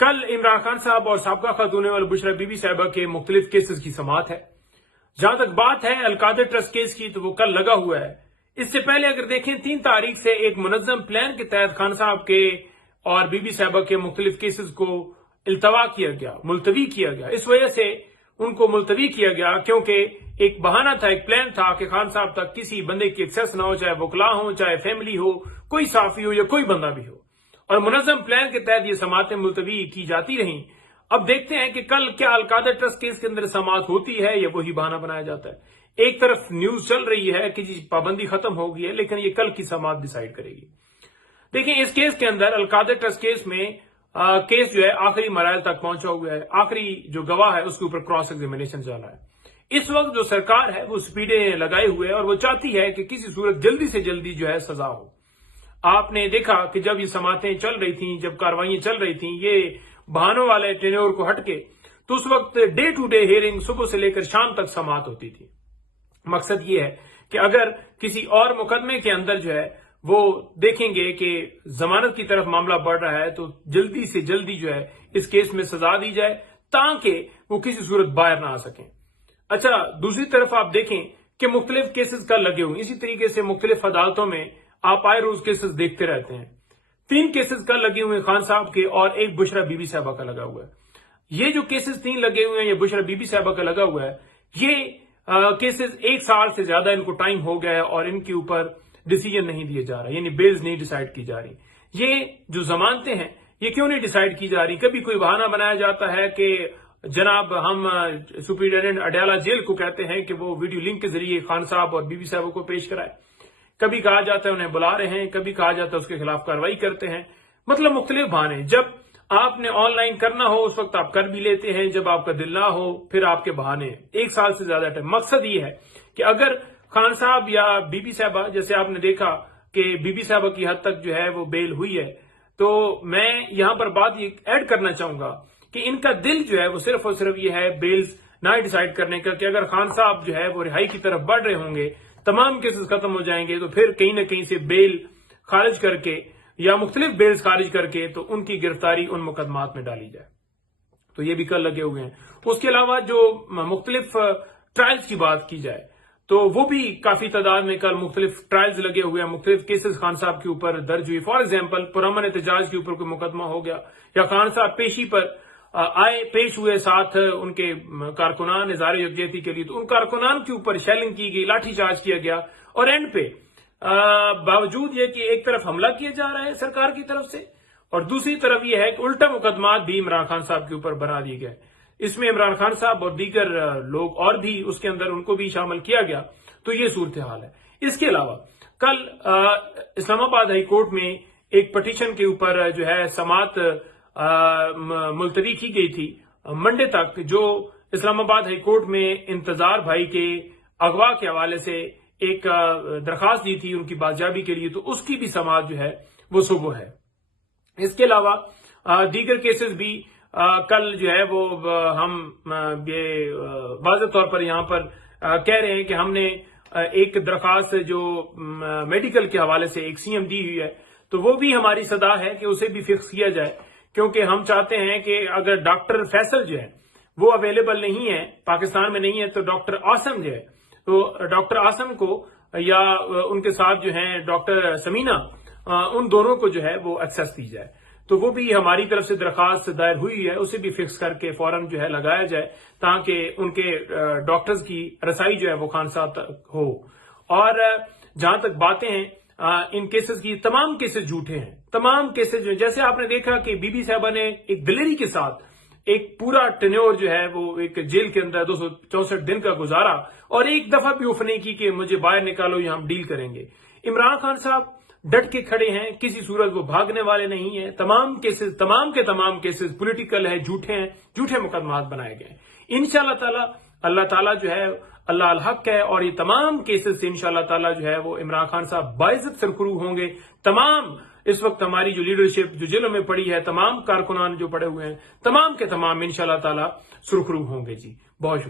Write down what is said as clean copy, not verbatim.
कल इमरान खान साहब और साबका खातून वाल बुशरा बीबी साहिबा के मुख्तलिफ केसेस की समाअत है। जहां तक बात है अलकादर ट्रस्ट केस की तो वो कल लगा हुआ है। इससे पहले अगर देखें 3 तारीख से एक मुनज़्ज़म प्लान के तहत खान साहब के और बीबी साहिबा के मुख्तलिफ केसेस को इल्तवा किया गया, मुलतवी किया गया। इस वजह से उनको मुलतवी किया गया क्योंकि एक बहाना था, एक प्लान था कि खान साहब तक किसी बंदे की एक्सेस ना हो, चाहे वकला हो, चाहे फैमिली हो, कोई साफी हो या कोई बंदा भी हो, और मुनज़्ज़म प्लान के तहत ये समातें मुलतवी की जाती रहीं। अब देखते हैं कि कल क्या अलकादर ट्रस्ट केस के अंदर समात होती है या वही बहाना बनाया जाता है। एक तरफ न्यूज चल रही है कि जी पाबंदी खत्म हो गई है, लेकिन ये कल की समात डिसाइड करेगी। देखिए इस केस के अंदर अलकादर ट्रस्ट केस में केस जो है आखिरी मराहल तक पहुंचा हुआ है। आखिरी जो गवाह है उसके ऊपर क्रॉस एग्जामिनेशन चल रहा है। इस वक्त जो सरकार है वो स्पीडें लगाए हुए है और वो चाहती है कि किसी सूरत जल्दी से जल्दी जो है सजा हो। आपने देखा कि जब ये समातें चल रही थी, जब कार्रवाइयां चल रही थी, ये बहानों वाले टेन्योर को हटके, तो उस वक्त डे टू डे हियरिंग सुबह से लेकर शाम तक समात होती थी। मकसद ये है कि अगर किसी और मुकदमे के अंदर जो है वो देखेंगे कि जमानत की तरफ मामला बढ़ रहा है तो जल्दी से जल्दी जो है इस केस में सजा दी जाए ताकि वो किसी सूरत बाहर ना आ सकें। अच्छा, दूसरी तरफ आप देखें कि मुख्तलिफ केसेस कल लगे हुए, इसी तरीके से मुख्तलिफ अदालतों में आप आए रोज केसेस देखते रहते हैं। 3 केसेस कल लगे हुए हैं खान साहब के और एक बुशरा बीबी साहिबा का लगा हुआ है। ये जो केसेस 3 लगे हुए हैं, ये बुशरा बीबी साहिबा का लगा हुआ है, ये केसेस 1 साल से ज्यादा इनको टाइम हो गया है और इनके ऊपर डिसीजन नहीं दिया जा रहा, यानी बेल्स नहीं डिसाइड की जा रही। ये जो जमानतें हैं ये क्यों नहीं डिसाइड की जा रही? कभी कोई बहाना बनाया जाता है कि जनाब हम सुपरिटेंडेंट अडयाला जेल को कहते हैं कि वो वीडियो लिंक के जरिए खान साहब और बीबी साहबा को पेश कराए। कभी कहा जाता है उन्हें बुला रहे हैं, कभी कहा जाता है उसके खिलाफ कार्रवाई करते हैं। मतलब मुख्तलिफ बहाने। जब आपने ऑनलाइन करना हो उस वक्त आप कर भी लेते हैं, जब आपका दिल ना हो फिर आपके बहाने। 1 साल से ज्यादा टाइम। मकसद ये है कि अगर खान साहब या बीबी साहबा, जैसे आपने देखा कि बीबी साहबा की हद तक जो है वो बेल हुई है, तो मैं यहां पर बात ये ऐड करना चाहूंगा कि इनका दिल जो है वो सिर्फ और सिर्फ ये है बेल्स ना डिसाइड करने का, कि अगर खान साहब जो है वो रिहाई की तरफ बढ़ रहे होंगे, तमाम केसेस खत्म हो जाएंगे, तो फिर कहीं ना कहीं से बेल खारिज करके या मुख्तलिफ बेल्स खारिज करके तो उनकी गिरफ्तारी उन मुकदमात में डाली जाए। तो ये भी कल लगे हुए हैं। उसके अलावा जो मुख्तलिफ ट्रायल्स की बात की जाए तो वो भी काफी तादाद में कल मुख्तलिफ ट्रायल्स लगे हुए हैं, मुख्तलिफ केसेस खान साहब के ऊपर दर्ज हुई। फॉर एग्जाम्पल पुरअमन एहतजाज के ऊपर कोई मुकदमा हो गया या खान साहब पेशी पर आए, पेश हुए, साथ उनके कारकुनान इज़हार यकजहती के लिए, तो उन कारकुनान के ऊपर शेलिंग की गई, लाठीचार्ज किया गया और एंड पे बावजूद ये कि एक तरफ हमला किया जा रहा है सरकार की तरफ से और दूसरी तरफ ये है कि उल्टा मुकदमात भी इमरान खान साहब के ऊपर बना दिए गए। इसमें इमरान खान साहब और दीगर लोग और भी उसके अंदर उनको भी शामिल किया गया। तो ये सूरत हाल है। इसके अलावा कल इस्लामाबाद हाई कोर्ट में एक पटिशन के ऊपर जो है समात मुलतवी की गई थी मंडे तक, जो इस्लामाबाद हाई कोर्ट में इंतजार भाई के अगवा के हवाले से एक दरखास्त दी थी उनकी बाजियाबी के लिए, तो उसकी भी समात जो है वो सुबह है। इसके अलावा दीगर केसेस भी कल जो है वो हम ये वाज़ेह तौर पर यहां पर कह रहे हैं कि हमने एक दरखास्त जो मेडिकल के हवाले से एक सीएम दी हुई है, तो वो भी हमारी सदा है कि उसे भी फिक्स किया जाए, क्योंकि हम चाहते हैं कि अगर डॉक्टर फैसल जो है वो अवेलेबल नहीं है, पाकिस्तान में नहीं है, तो डॉक्टर आसम जो है, तो डॉक्टर आसम को या उनके साथ जो है डॉक्टर समीना, उन दोनों को जो है वो एक्सेस दी जाए। तो वो भी हमारी तरफ से दरखास्त दायर हुई है, उसे भी फिक्स करके फौरन जो है लगाया जाए ताकि उनके डॉक्टर्स की रसाई जो है वो खान साहब तक हो। और जहां तक बातें हैं इन केसेस की, तमाम केसेस झूठे हैं, तमाम केसेस जो, जैसे आपने देखा कि बीबी साहबा ने एक दिलेरी के साथ एक पूरा टेन्योर जो है वो एक जेल के अंदर 264 दिन का गुजारा और एक दफा भी उफ नहीं की कि मुझे बाहर निकालो या हम डील करेंगे। इमरान खान साहब डट के खड़े हैं, किसी सूरत वो भागने वाले नहीं है। तमाम के तमाम केसेस पॉलिटिकल है, झूठे हैं, झूठे मुकदमात बनाए गए। इंशाअल्लाह ताला अल्लाह ताला जो है अल्लाह अल हक है और ये तमाम केसेस से इंशाअल्लाह ताला जो है वो इमरान खान साहब बाइज्जत सरखरू होंगे। तमाम इस वक्त हमारी जो लीडरशिप जो जेलों में पड़ी है, तमाम कारकुनान जो पड़े हुए हैं, तमाम के तमाम इंशाअल्लाह ताला सुरखरू होंगे जी। बहुत शुक्रिया।